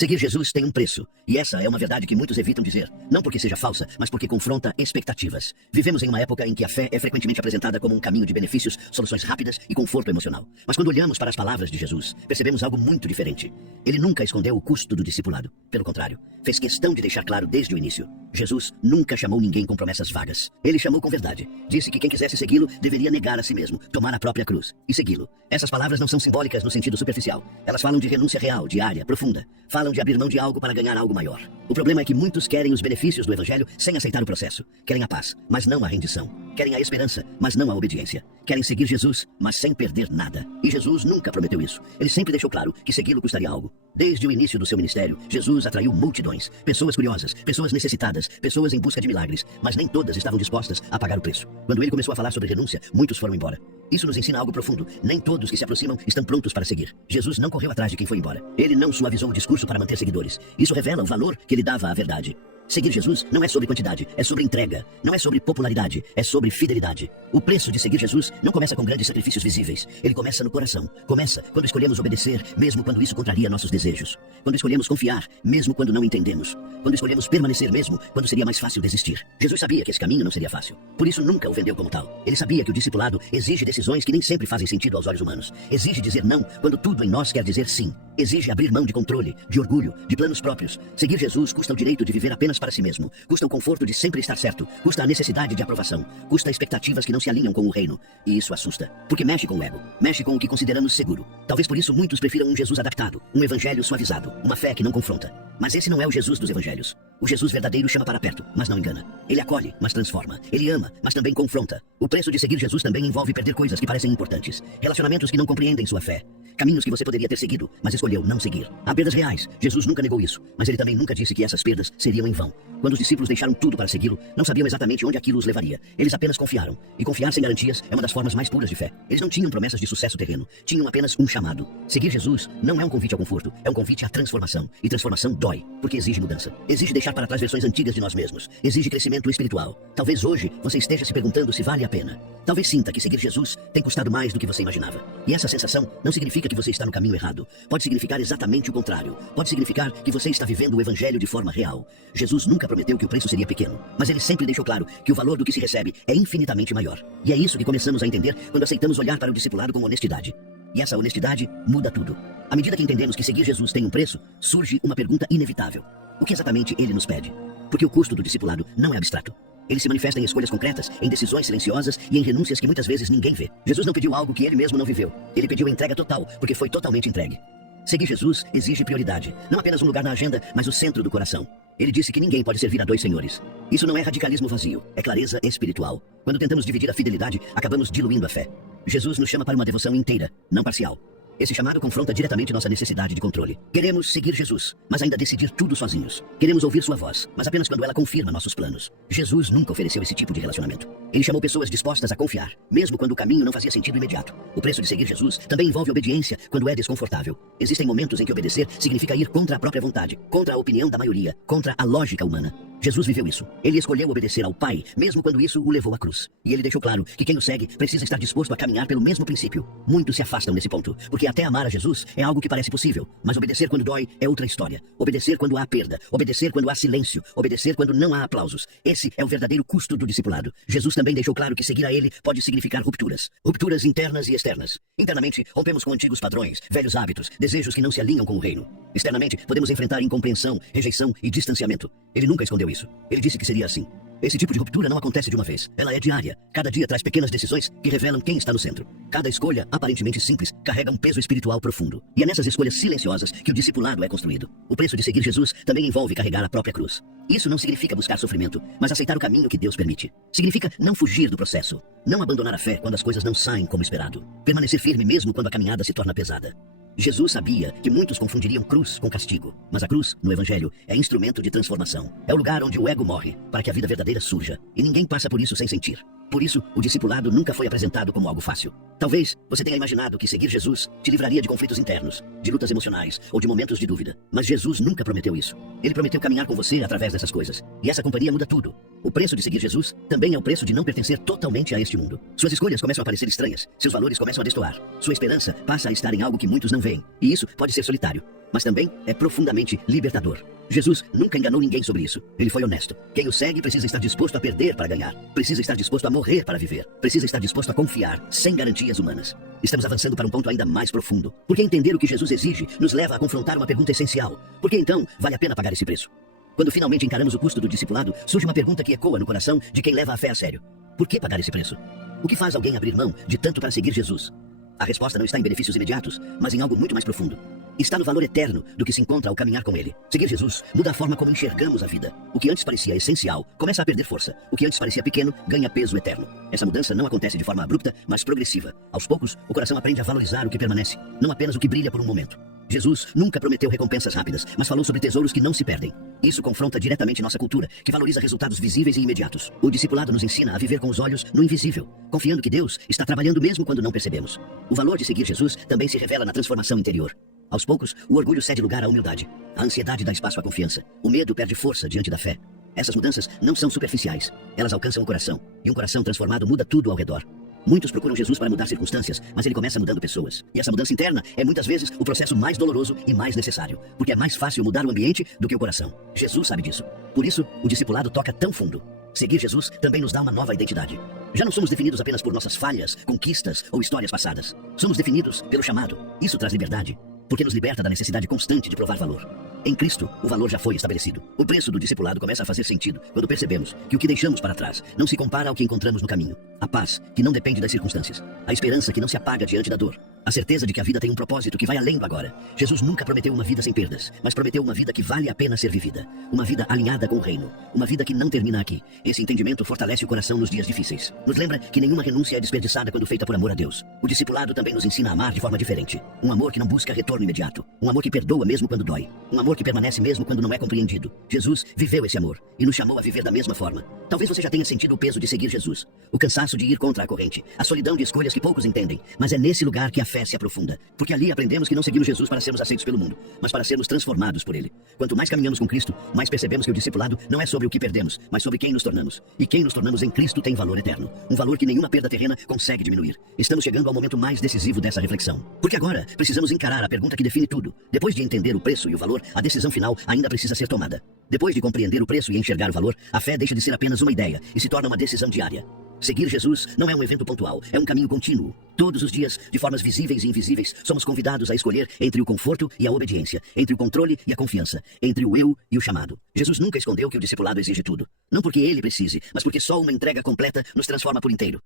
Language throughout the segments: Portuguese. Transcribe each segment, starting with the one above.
Seguir Jesus tem um preço, e essa é uma verdade que muitos evitam dizer, não porque seja falsa, mas porque confronta expectativas. Vivemos em uma época em que a fé é frequentemente apresentada como um caminho de benefícios, soluções rápidas e conforto emocional. Mas quando olhamos para as palavras de Jesus, percebemos algo muito diferente. Ele nunca escondeu o custo do discipulado. Pelo contrário, fez questão de deixar claro desde o início. Jesus nunca chamou ninguém com promessas vagas. Ele chamou com verdade. Disse que quem quisesse segui-lo deveria negar a si mesmo, tomar a própria cruz e segui-lo. Essas palavras não são simbólicas no sentido superficial. Elas falam de renúncia real, diária, profunda. Falam de abrir mão de algo para ganhar algo maior. O problema é que muitos querem os benefícios do evangelho sem aceitar o processo. Querem a paz, mas não a rendição. Querem a esperança, mas não a obediência. Querem seguir Jesus, mas sem perder nada. E Jesus nunca prometeu isso. Ele sempre deixou claro que segui-lo custaria algo. Desde o início do seu ministério, Jesus atraiu multidões. Pessoas curiosas, pessoas necessitadas, pessoas em busca de milagres. Mas nem todas estavam dispostas a pagar o preço. Quando ele começou a falar sobre renúncia, muitos foram embora. Isso nos ensina algo profundo. Nem todos que se aproximam estão prontos para seguir. Jesus não correu atrás de quem foi embora. Ele não suavizou o discurso para manter seguidores. Isso revela o valor que ele dava à verdade. Seguir Jesus não é sobre quantidade, é sobre entrega. Não é sobre popularidade, é sobre fidelidade. O preço de seguir Jesus não começa com grandes sacrifícios visíveis. Ele começa no coração. Começa quando escolhemos obedecer, mesmo quando isso contraria nossos desejos. Quando escolhemos confiar, mesmo quando não entendemos. Quando escolhemos permanecer mesmo, quando seria mais fácil desistir. Jesus sabia que esse caminho não seria fácil. Por isso nunca o vendeu como tal. Ele sabia que o discipulado exige decisões que nem sempre fazem sentido aos olhos humanos. Exige dizer não quando tudo em nós quer dizer sim. Exige abrir mão de controle, de orgulho, de planos próprios. Seguir Jesus custa o direito de viver apenas para si mesmo. Custa o conforto de sempre estar certo. Custa a necessidade de aprovação. Custa expectativas que não se alinham com o reino. E isso assusta. Porque mexe com o ego. Mexe com o que consideramos seguro. Talvez por isso muitos prefiram um Jesus adaptado. Um evangelho suavizado. Uma fé que não confronta. Mas esse não é o Jesus dos evangelhos. O Jesus verdadeiro chama para perto, mas não engana. Ele acolhe, mas transforma. Ele ama, mas também confronta. O preço de seguir Jesus também envolve perder coisas que parecem importantes. Relacionamentos que não compreendem sua fé. Caminhos que você poderia ter seguido, mas escolheu não seguir. Há perdas reais. Jesus nunca negou isso, mas ele também nunca disse que essas perdas seriam em vão. Quando os discípulos deixaram tudo para segui-lo, não sabiam exatamente onde aquilo os levaria. Eles apenas confiaram. E confiar sem garantias é uma das formas mais puras de fé. Eles não tinham promessas de sucesso terreno. Tinham apenas um chamado. Seguir Jesus não é um convite ao conforto, é um convite à transformação. E transformação dói, porque exige mudança. Exige deixar para trás versões antigas de nós mesmos. Exige crescimento espiritual. Talvez hoje você esteja se perguntando se vale a pena. Talvez sinta que seguir Jesus tem custado mais do que você imaginava. E essa sensação não significa que você está no caminho errado. Pode significar exatamente o contrário. Pode significar que você está vivendo o evangelho de forma real. Jesus nunca prometeu que o preço seria pequeno, mas ele sempre deixou claro que o valor do que se recebe é infinitamente maior. E é isso que começamos a entender quando aceitamos olhar para o discipulado com honestidade. E essa honestidade muda tudo. À medida que entendemos que seguir Jesus tem um preço, surge uma pergunta inevitável. O que exatamente ele nos pede? Porque o custo do discipulado não é abstrato. Ele se manifesta em escolhas concretas, em decisões silenciosas e em renúncias que muitas vezes ninguém vê. Jesus não pediu algo que ele mesmo não viveu. Ele pediu entrega total, porque foi totalmente entregue. Seguir Jesus exige prioridade. Não apenas um lugar na agenda, mas o centro do coração. Ele disse que ninguém pode servir a dois senhores. Isso não é radicalismo vazio, é clareza espiritual. Quando tentamos dividir a fidelidade, acabamos diluindo a fé. Jesus nos chama para uma devoção inteira, não parcial. Esse chamado confronta diretamente nossa necessidade de controle. Queremos seguir Jesus, mas ainda decidir tudo sozinhos. Queremos ouvir sua voz, mas apenas quando ela confirma nossos planos. Jesus nunca ofereceu esse tipo de relacionamento. Ele chamou pessoas dispostas a confiar, mesmo quando o caminho não fazia sentido imediato. O preço de seguir Jesus também envolve obediência quando é desconfortável. Existem momentos em que obedecer significa ir contra a própria vontade, contra a opinião da maioria, contra a lógica humana. Jesus viveu isso. Ele escolheu obedecer ao Pai, mesmo quando isso o levou à cruz. E ele deixou claro que quem o segue precisa estar disposto a caminhar pelo mesmo princípio. Muitos se afastam nesse ponto, porque até amar a Jesus é algo que parece possível, mas obedecer quando dói é outra história. Obedecer quando há perda, obedecer quando há silêncio, obedecer quando não há aplausos. Esse é o verdadeiro custo do discipulado. Jesus também deixou claro que seguir a ele pode significar rupturas. Rupturas internas e externas. Internamente, rompemos com antigos padrões, velhos hábitos, desejos que não se alinham com o reino. Externamente, podemos enfrentar incompreensão, rejeição e distanciamento. Ele nunca escondeu isso. Ele disse que seria assim. Esse tipo de ruptura não acontece de uma vez. Ela é diária. Cada dia traz pequenas decisões que revelam quem está no centro. Cada escolha, aparentemente simples, carrega um peso espiritual profundo. E é nessas escolhas silenciosas que o discipulado é construído. O preço de seguir Jesus também envolve carregar a própria cruz. Isso não significa buscar sofrimento, mas aceitar o caminho que Deus permite. Significa não fugir do processo. Não abandonar a fé quando as coisas não saem como esperado. Permanecer firme mesmo quando a caminhada se torna pesada. Jesus sabia que muitos confundiriam cruz com castigo, mas a cruz, no Evangelho, é instrumento de transformação. É o lugar onde o ego morre, para que a vida verdadeira surja, e ninguém passa por isso sem sentir. Por isso, o discipulado nunca foi apresentado como algo fácil. Talvez você tenha imaginado que seguir Jesus te livraria de conflitos internos, de lutas emocionais ou de momentos de dúvida. Mas Jesus nunca prometeu isso. Ele prometeu caminhar com você através dessas coisas. E essa companhia muda tudo. O preço de seguir Jesus também é o preço de não pertencer totalmente a este mundo. Suas escolhas começam a parecer estranhas. Seus valores começam a destoar. Sua esperança passa a estar em algo que muitos não veem. E isso pode ser solitário. mas também é profundamente libertador. Jesus nunca enganou ninguém sobre isso. Ele foi honesto. Quem o segue precisa estar disposto a perder para ganhar. Precisa estar disposto a morrer para viver. Precisa estar disposto a confiar, sem garantias humanas. Estamos avançando para um ponto ainda mais profundo. Porque entender o que Jesus exige nos leva a confrontar uma pergunta essencial. Por que então vale a pena pagar esse preço? Quando finalmente encaramos o custo do discipulado, surge uma pergunta que ecoa no coração de quem leva a fé a sério. Por que pagar esse preço? O que faz alguém abrir mão de tanto para seguir Jesus? A resposta não está em benefícios imediatos, mas em algo muito mais profundo. Está no valor eterno do que se encontra ao caminhar com ele. Seguir Jesus muda a forma como enxergamos a vida. O que antes parecia essencial começa a perder força. O que antes parecia pequeno ganha peso eterno. Essa mudança não acontece de forma abrupta, mas progressiva. Aos poucos, o coração aprende a valorizar o que permanece, não apenas o que brilha por um momento. Jesus nunca prometeu recompensas rápidas, mas falou sobre tesouros que não se perdem. Isso confronta diretamente nossa cultura, que valoriza resultados visíveis e imediatos. O discipulado nos ensina a viver com os olhos no invisível, confiando que Deus está trabalhando mesmo quando não percebemos. O valor de seguir Jesus também se revela na transformação interior. Aos poucos, o orgulho cede lugar à humildade. A ansiedade dá espaço à confiança. O medo perde força diante da fé. Essas mudanças não são superficiais. Elas alcançam o coração. E um coração transformado muda tudo ao redor. Muitos procuram Jesus para mudar circunstâncias, mas ele começa mudando pessoas. E essa mudança interna é muitas vezes o processo mais doloroso e mais necessário, porque é mais fácil mudar o ambiente do que o coração. Jesus sabe disso. Por isso, o discipulado toca tão fundo. Seguir Jesus também nos dá uma nova identidade. Já não somos definidos apenas por nossas falhas, conquistas ou histórias passadas. Somos definidos pelo chamado. Isso traz liberdade, porque nos liberta da necessidade constante de provar valor. Em Cristo, o valor já foi estabelecido. O preço do discipulado começa a fazer sentido quando percebemos que o que deixamos para trás não se compara ao que encontramos no caminho. A paz, que não depende das circunstâncias. A esperança que não se apaga diante da dor. A certeza de que a vida tem um propósito que vai além do agora. Jesus nunca prometeu uma vida sem perdas, mas prometeu uma vida que vale a pena ser vivida. Uma vida alinhada com o reino. Uma vida que não termina aqui. Esse entendimento fortalece o coração nos dias difíceis. Nos lembra que nenhuma renúncia é desperdiçada quando feita por amor a Deus. O discipulado também nos ensina a amar de forma diferente. Um amor que não busca retorno imediato. Um amor que perdoa mesmo quando dói. Um amor que permanece mesmo quando não é compreendido. Jesus viveu esse amor e nos chamou a viver da mesma forma. Talvez você já tenha sentido o peso de seguir Jesus. O cansaço de ir contra a corrente. A solidão de escolhas que poucos entendem. Mas é nesse lugar que a fé se aprofunda. Porque ali aprendemos que não seguimos Jesus para sermos aceitos pelo mundo, mas para sermos transformados por ele. Quanto mais caminhamos com Cristo, mais percebemos que o discipulado não é sobre o que perdemos, mas sobre quem nos tornamos. E quem nos tornamos em Cristo tem valor eterno. Um valor que nenhuma perda terrena consegue diminuir. Estamos chegando ao momento mais decisivo dessa reflexão. Porque agora precisamos encarar a pergunta que define tudo. Depois de entender o preço e o valor, a decisão final ainda precisa ser tomada. Depois de compreender o preço e enxergar o valor, a fé deixa de ser apenas uma ideia e se torna uma decisão diária. Seguir Jesus não é um evento pontual, é um caminho contínuo. Todos os dias, de formas visíveis e invisíveis, somos convidados a escolher entre o conforto e a obediência, entre o controle e a confiança, entre o eu e o chamado. Jesus nunca escondeu que o discipulado exige tudo. Não porque ele precise, mas porque só uma entrega completa nos transforma por inteiro.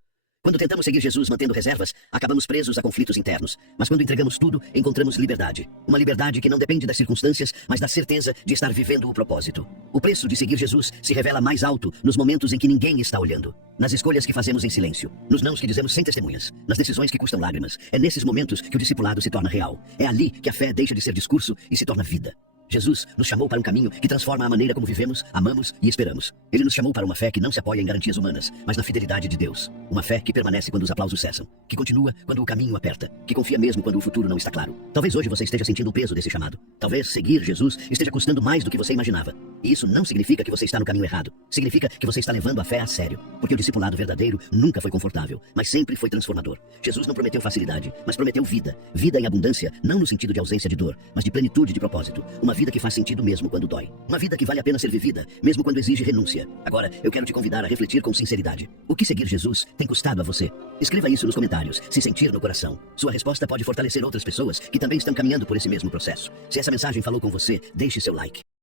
Quando tentamos seguir Jesus mantendo reservas, acabamos presos a conflitos internos. Mas quando entregamos tudo, encontramos liberdade. Uma liberdade que não depende das circunstâncias, mas da certeza de estar vivendo o propósito. O preço de seguir Jesus se revela mais alto nos momentos em que ninguém está olhando. Nas escolhas que fazemos em silêncio. Nos nãos que dizemos sem testemunhas. Nas decisões que custam lágrimas. É nesses momentos que o discipulado se torna real. É ali que a fé deixa de ser discurso e se torna vida. Jesus nos chamou para um caminho que transforma a maneira como vivemos, amamos e esperamos. Ele nos chamou para uma fé que não se apoia em garantias humanas, mas na fidelidade de Deus. Uma fé que permanece quando os aplausos cessam, que continua quando o caminho aperta, que confia mesmo quando o futuro não está claro. Talvez hoje você esteja sentindo o peso desse chamado. Talvez seguir Jesus esteja custando mais do que você imaginava. E isso não significa que você está no caminho errado. Significa que você está levando a fé a sério. Porque o discipulado verdadeiro nunca foi confortável, mas sempre foi transformador. Jesus não prometeu facilidade, mas prometeu vida. Vida em abundância, não no sentido de ausência de dor, mas de plenitude de propósito. Uma vida que faz sentido mesmo quando dói. Uma vida que vale a pena ser vivida, mesmo quando exige renúncia. Agora, eu quero te convidar a refletir com sinceridade. O que seguir Jesus tem custado a você? Escreva isso nos comentários, se sentir no coração. Sua resposta pode fortalecer outras pessoas que também estão caminhando por esse mesmo processo. Se essa mensagem falou com você, deixe seu like.